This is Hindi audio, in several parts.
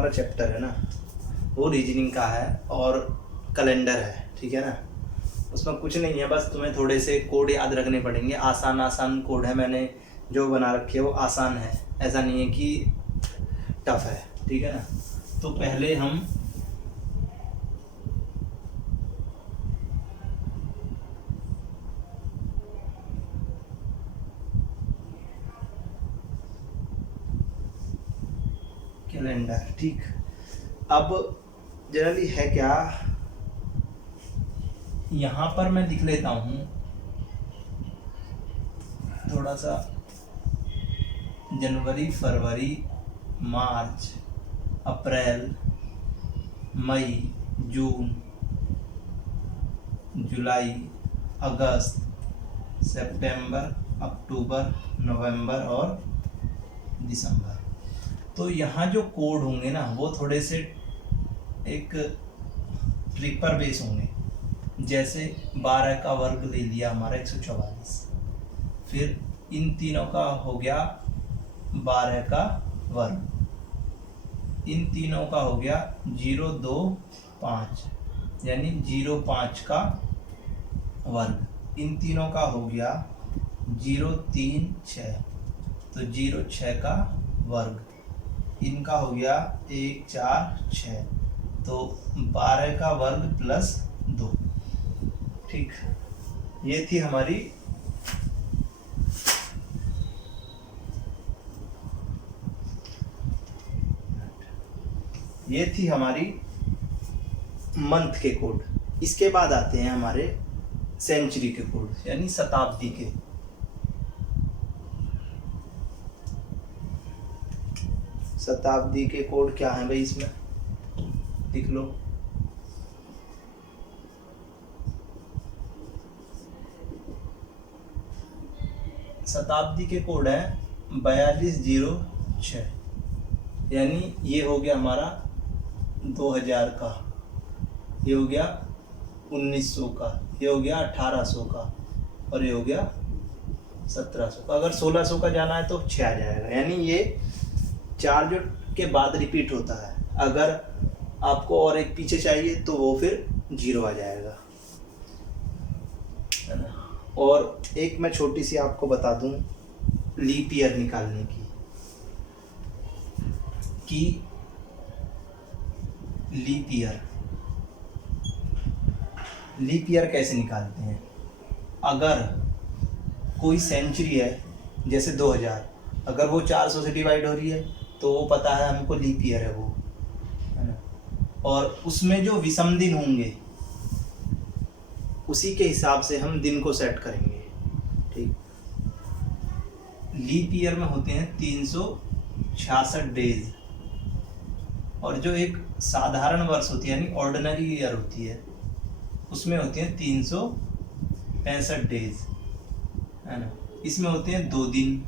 हमारा चैप्टर है ना वो रीजनिंग का है और कैलेंडर है, ठीक है ना। उसमें कुछ नहीं है, बस तुम्हें थोड़े से कोड याद रखने पड़ेंगे। आसान आसान कोड है, मैंने जो बना रखे है वो आसान है, ऐसा नहीं है कि टफ है, ठीक है ना। तो पहले हम कैलेंडर, ठीक। अब जनरली है क्या, यहाँ पर मैं लिख लेता हूँ थोड़ा सा, जनवरी, फरवरी, मार्च, अप्रैल, मई, जून, जुलाई, अगस्त, सितंबर, अक्टूबर, नवंबर और दिसंबर। तो यहाँ जो कोड होंगे ना वो थोड़े से एक ट्रिक पर बेस होंगे। जैसे 12 का वर्ग ले लिया हमारा 144, फिर इन तीनों का हो गया 12 का वर्ग, इन तीनों का हो गया 0, 2, 5 यानी 0,5 का वर्ग, इन तीनों का हो गया 0, 3, 6 तो 0,6 का वर्ग, इनका हो गया 1, 4, 6 तो 12 का वर्ग प्लस 2, ठीक। ये थी हमारी मंथ के कोड। इसके बाद आते हैं हमारे सेंचुरी के कोड यानी शताब्दी के। शताब्दी के कोड क्या है भाई, इसमें लिख लो। शताब्दी के कोड है 4206 यानी ये हो गया हमारा 2000 का, ये हो गया 1900 का, ये हो गया 1800 का और ये हो गया 1700 का। अगर 1600 का जाना है तो 6 आ जाएगा, यानी ये 4 जो के बाद रिपीट होता है। अगर आपको और एक पीछे चाहिए तो वो फिर 0 आ जाएगा, है ना। और एक मैं छोटी सी आपको बता दूं लीप ईयर निकालने की, कि लीप ईयर कैसे निकालते हैं। अगर कोई सेंचुरी है जैसे 2000, अगर वो 400 से डिवाइड हो रही है तो वो पता है हमको लीप ईयर है वो, है ना। और उसमें जो विषम दिन होंगे उसी के हिसाब से हम दिन को सेट करेंगे, ठीक। लीप ईयर में होते हैं 366 डेज, और जो एक साधारण वर्ष होती है यानी ऑर्डिनरी ईयर होती है उसमें होती हैं 365 डेज, है ना। इसमें होते हैं 2 दिन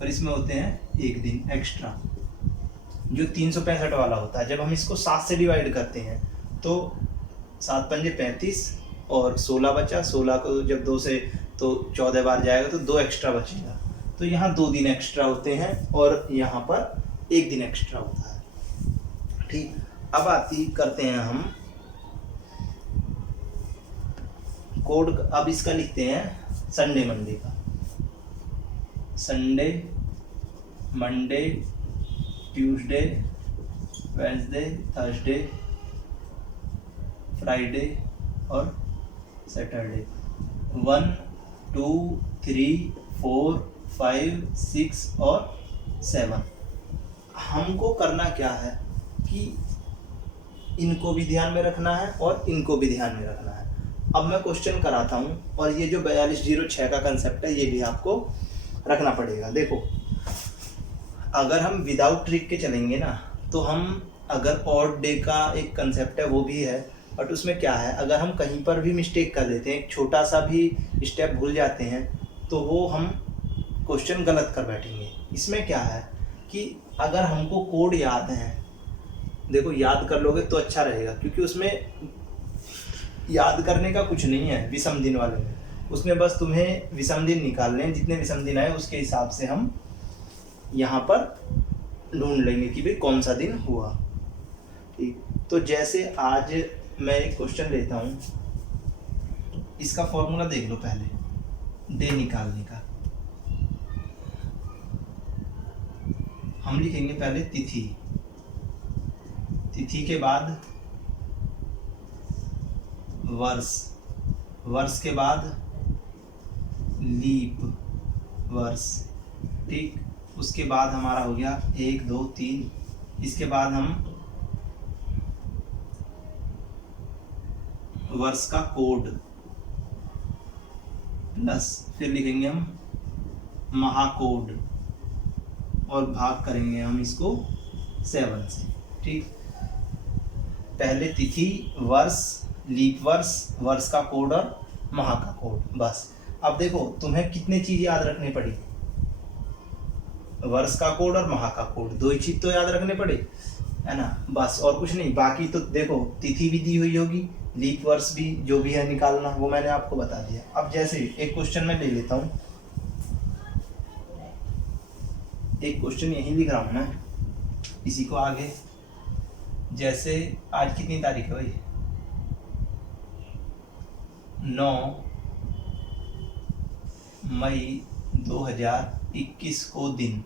और इसमें होते हैं 1 दिन एक्स्ट्रा। जो 365 वाला होता है, जब हम इसको 7 से डिवाइड करते हैं तो 7 पंजे 35 और 16 बचा, 16 को जब 2 से तो 14 बार जाएगा तो 2 एक्स्ट्रा बचेगा। तो यहाँ 2 दिन एक्स्ट्रा होते हैं और यहाँ पर 1 दिन एक्स्ट्रा होता है, ठीक। अब करते हैं हम कोड। अब इसका लिखते हैं संडे मंडे का। Sunday, Monday, Tuesday, Wednesday, Thursday, Friday और सैटरडे। 1, 2, 3, 4, 5, 6 और 7। हमको करना क्या है कि इनको भी ध्यान में रखना है और इनको भी ध्यान में रखना है। अब मैं क्वेश्चन कराता हूँ और ये जो 4206 का कंसेप्ट है ये भी आपको रखना पड़ेगा। देखो, अगर हम विदाउट ट्रिक के चलेंगे ना तो हम, अगर ऑड डे का एक कंसेप्ट है वो भी है, बट उसमें क्या है, अगर हम कहीं पर भी मिस्टेक कर देते हैं, एक छोटा सा भी स्टेप भूल जाते हैं तो वो हम क्वेश्चन गलत कर बैठेंगे। इसमें क्या है कि अगर हमको कोड याद है, देखो याद कर लोगे तो अच्छा रहेगा, क्योंकि उसमें याद करने का कुछ नहीं है विषम दिन वाले में। उसमें बस तुम्हें विषम दिन निकालने हैं, जितने विषम दिन आए उसके हिसाब से हम यहाँ पर ढूंढ लेंगे कि भाई कौन सा दिन हुआ। ठीक, तो जैसे आज मैं एक क्वेश्चन लेता हूँ, इसका फॉर्मूला देख लो पहले डे निकालने का। हम लिखेंगे पहले तिथि, तिथि के बाद वर्ष, वर्ष के बाद लीप वर्ष। ठीक, उसके बाद हमारा हो गया 1 2 3, इसके बाद हम वर्ष का कोड प्लस फिर लिखेंगे हम महाकोड और भाग करेंगे हम इसको 7 से। ठीक, पहले तिथि, वर्ष, लीप वर्ष, वर्ष का कोड और माह का कोड, बस। अब देखो तुम्हें कितनी चीज याद रखनी पड़ी, वर्ष का कोड और माह का कोड, दो ही चीज तो याद रखने पड़े, है ना, बस और कुछ नहीं। बाकी तो देखो तिथि भी दी हुई होगी, लीप वर्ष भी जो भी है निकालना वो मैंने आपको बता दिया। अब जैसे एक क्वेश्चन मैं ले लेता हूँ, एक क्वेश्चन यही लिख रहा हूँ मैं, इसी को आगे, जैसे आज कितनी तारीख है भाई, 9 मई 2021 को दिन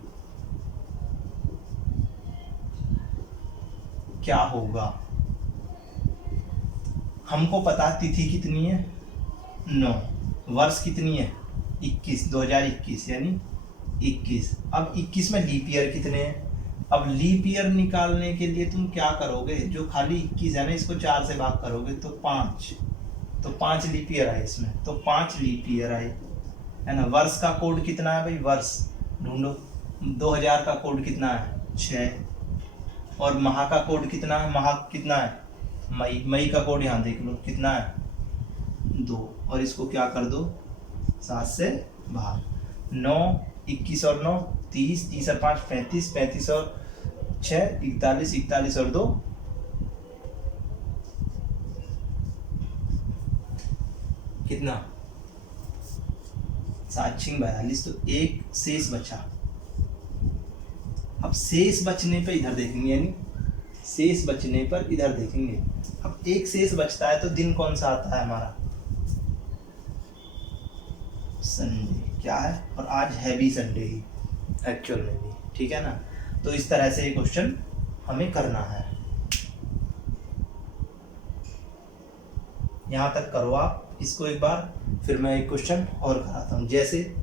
क्या होगा। हमको पता तिथि कितनी है 9, वर्ष कितनी है 21, 2021 यानी 21। अब 21 में लीप ईयर कितने हैं। अब लीप ईयर निकालने के लिए तुम क्या करोगे, जो खाली 21 है ना इसको 4 से भाग करोगे तो 5, तो 5 लीप ईयर आए इसमें, तो 5 लीप ईयर आए, है ना। वर्ष का कोड कितना है भाई, वर्ष ढूंढो, 2000 का कोड कितना है 6, और माह का कोड कितना है, माह कितना है मई, मई का कोड यहाँ देख लो कितना है 2, और इसको क्या कर दो 7 से भाग, 9 21 और 9 30, 30 और 5 35, 35 और 6 41, 41 और 2 कितना 7 6 42, तो एक शेष बचा। अब शेष बचने पे इधर देखेंगे, यानी शेष बचने पर इधर देखेंगे। अब एक शेष बचता है तो दिन कौन सा आता है हमारा, संडे, क्या है, और आज है भी संडे ही एक्चुअल में भी, ठीक है ना। तो इस तरह से ये क्वेश्चन हमें करना है। यहाँ तक करो आप इसको एक बार, फिर मैं एक क्वेश्चन और कराता हूँ। जैसे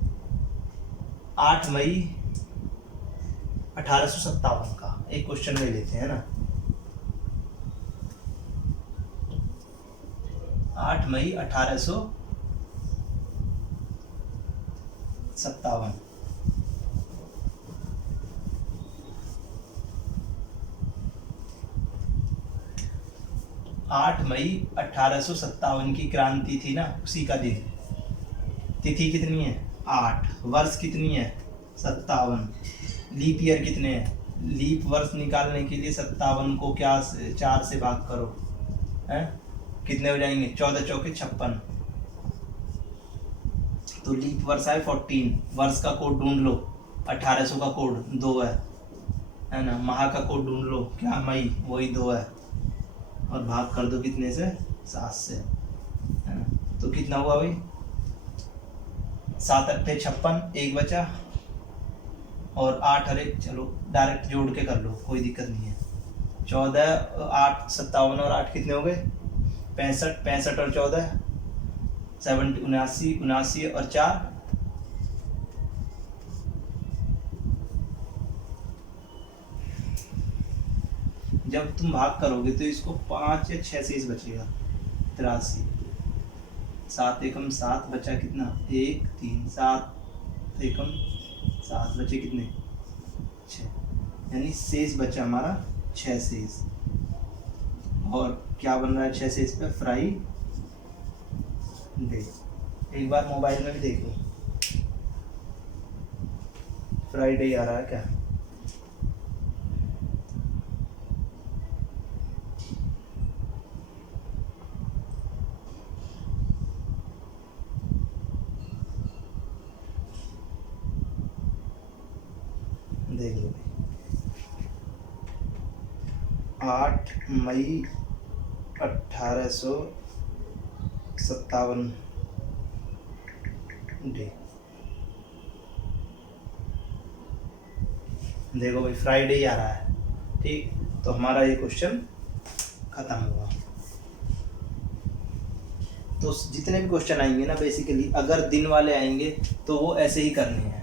8 मई 1857 का एक क्वेश्चन ले लेते हैं ना, 8 मई 1857, आठ मई 1857 की क्रांति थी ना, उसी का दिन। तिथि कितनी है 8, वर्ष कितनी है 57, लीप ईयर कितने हैं, लीप वर्ष निकालने के लिए 57 को क्या 4 से भाग करो, हैं कितने हो जाएंगे 14 चौके 56, तो लीप वर्ष आए 14। वर्ष का कोड ढूंढ लो, 1800 का कोड 2 है ना। माह का कोड ढूंढ लो, क्या मई, वही 2 है, और भाग कर दो कितने से 7 से, है ना। तो कितना हुआ भाई 7 8 56, एक बचा, और 8 अरे चलो डायरेक्ट जोड़ के कर लो, कोई दिक्कत नहीं है। 14 8 57 और 8 कितने हो गए 65, 65 और 14 70, 79, 79 और 4 जब तुम भाग करोगे तो इसको 5 या 6 से बचेगा 83, 7 एकम 7 बचा कितना 1 3, 7 एकम 7 बचे कितने 6, यानी शेष बचा हमारा 6 शेष। और क्या बन रहा है 6 शेष पे, फ्राई डे। एक बार मोबाइल में भी देख लो फ्राइडे आ रहा है क्या, देख लो। 8 मई 1857 डे। देखो भाई फ्राइडे ही आ रहा है, ठीक, तो हमारा ये क्वेश्चन खत्म हुआ। तो जितने भी क्वेश्चन आएंगे ना बेसिकली, अगर दिन वाले आएंगे तो वो ऐसे ही करने हैं।